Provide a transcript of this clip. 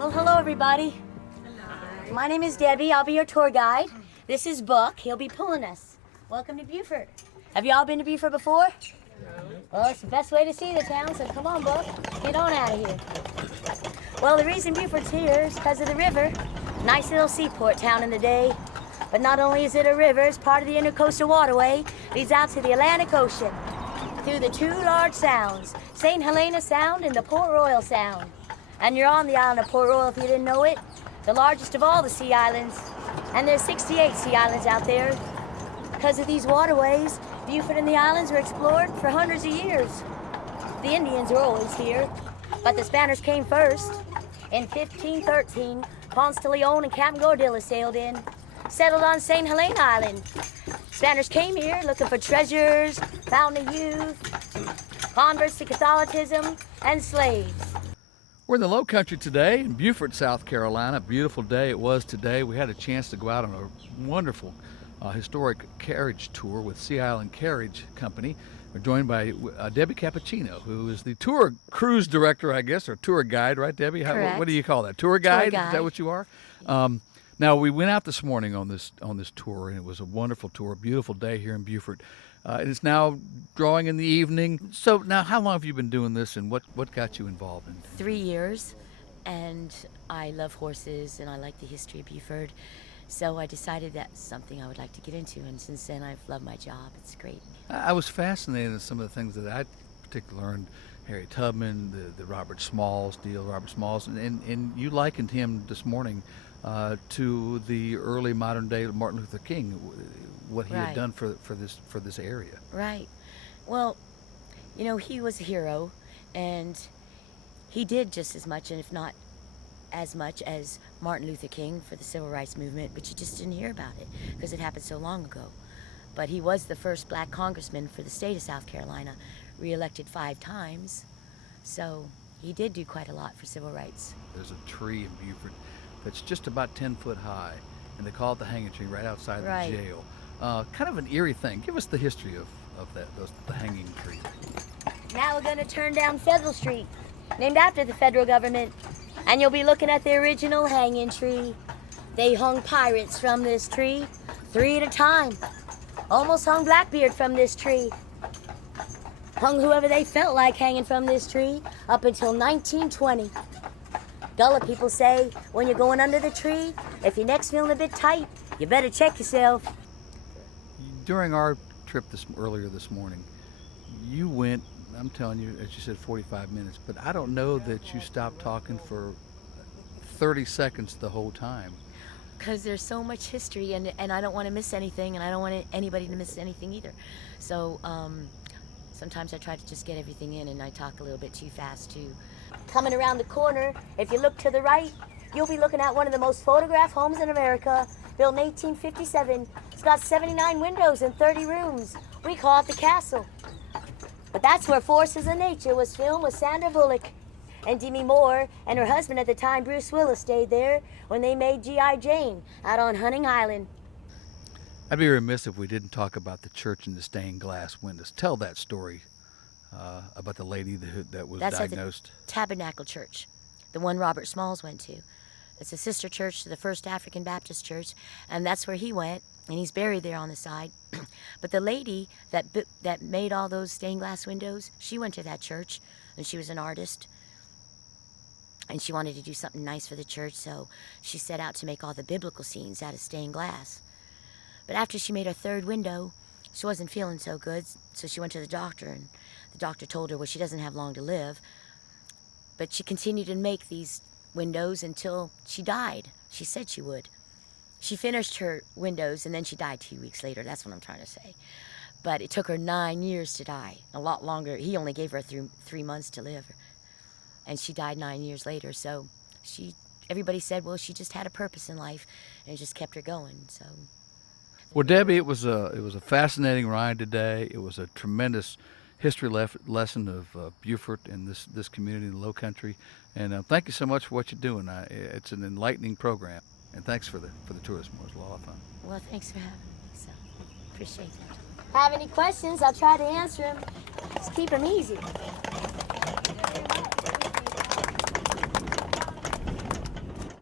Well, hello, everybody. Hello. My name is Debbie. I'll be your tour guide. This is Buck. He'll be pulling us. Welcome to Beaufort. Have you all been to Beaufort before? No. Well, it's the best way to see the town, so come on, Buck. Get on out of here. Well, the reason Beaufort's here is because of the river. Nice little seaport town in the day. But not only is it a river, it's part of the Intercoastal Waterway. Leads out to the Atlantic Ocean through the two large sounds, St. Helena Sound and the Port Royal Sound. And you're on the island of Port Royal if you didn't know it, the largest of all the sea islands. And there's 68 sea islands out there. Because of these waterways, Beaufort and the islands were explored for hundreds of years. The Indians were always here, but the Spanish came first. In 1513, Ponce de Leon and Captain Gordilla sailed in, settled on St. Helena Island. Spanish came here looking for treasures, fountain of youth, converts to Catholicism, and slaves. We're in the Low Country today in Beaufort, South Carolina. A beautiful day it was today. We had a chance to go out on a wonderful historic carriage tour with Sea Island Carriage Company. We're joined by Debbie Capuchino, who is the tour cruise director, I guess, or tour guide, right, Debbie? Correct. What do you call that? Tour guide? Tour guide. Is that what you are? Now, we went out this morning on this tour, and it was a wonderful tour, a beautiful day here in Beaufort. It's now drawing in the evening. So now, how long have you been doing this, and what got you involved in it? 3 years, and I love horses, and I like the history of Beaufort. So I decided that's something I would like to get into, and since then I've loved my job. It's great. I was fascinated in some of the things that I particularly learned. Harry Tubman, the Robert Smalls deal, and you likened him this morning to the early modern day Martin Luther King, what he had done for this area. Right. Well, you know, he was a hero, and he did just as much, and if not as much as Martin Luther King for the civil rights movement, but you just didn't hear about it because it happened so long ago. But he was the first black congressman for the state of South Carolina, re-elected 5 times. So he did do quite a lot for civil rights. There's a tree in Beaufort that's just about 10 foot high, and they call it the hanging tree right outside the jail. Kind of an eerie thing. Give us the history of the hanging tree. Now we're going to turn down Federal Street, named after the federal government. And you'll be looking at the original hanging tree. They hung pirates from this tree, 3 at a time. Almost hung Blackbeard from this tree. Hung whoever they felt like hanging from this tree up until 1920. Gullah people say when you're going under the tree, if your neck's feeling a bit tight, you better check yourself. During our trip earlier this morning, you went, I'm telling you, as you said, 45 minutes, but I don't know that you stopped talking for 30 seconds the whole time. Because there's so much history, and I don't want to miss anything, and I don't want anybody to miss anything either. So sometimes I try to just get everything in, and I talk a little bit too fast, too. Coming around the corner, if you look to the right, you'll be looking at one of the most photographed homes in America, built in 1857. It's got 79 windows and 30 rooms. We call it the Castle. But that's where Forces of Nature was filmed with Sandra Bullock. And Demi Moore and her husband at the time, Bruce Willis, stayed there when they made G.I. Jane out on Hunting Island. I'd be remiss if we didn't talk about the church and the stained glass windows. Tell that story about the lady that was diagnosed. At the Tabernacle Church, the one Robert Smalls went to. It's a sister church to the First African Baptist Church, and that's where he went, and he's buried there on the side. But the lady that made all those stained glass windows, she went to that church, and she was an artist, and she wanted to do something nice for the church, so she set out to make all the biblical scenes out of stained glass. But after she made her 3rd window, she wasn't feeling so good, so she went to the doctor, and the doctor told her, well, she doesn't have long to live. But she continued to make these windows until she died. She said she would. She finished her windows, and then she died 2 weeks later. That's what I'm trying to say. But it took her 9 years to die, a lot longer. He only gave her 3 months to live, and she died 9 years later. So everybody said, well, she just had a purpose in life, and it just kept her going. So. Well, Debbie, it was a fascinating ride today. It was a tremendous history lesson of Beaufort and this community in the Low Country. And thank you so much for what you're doing. It's an enlightening program. And thanks for the tour this morning. It was a lot of fun. Well, thanks for having me. So, appreciate that. Have any questions? I'll try to answer them. Just keep them easy.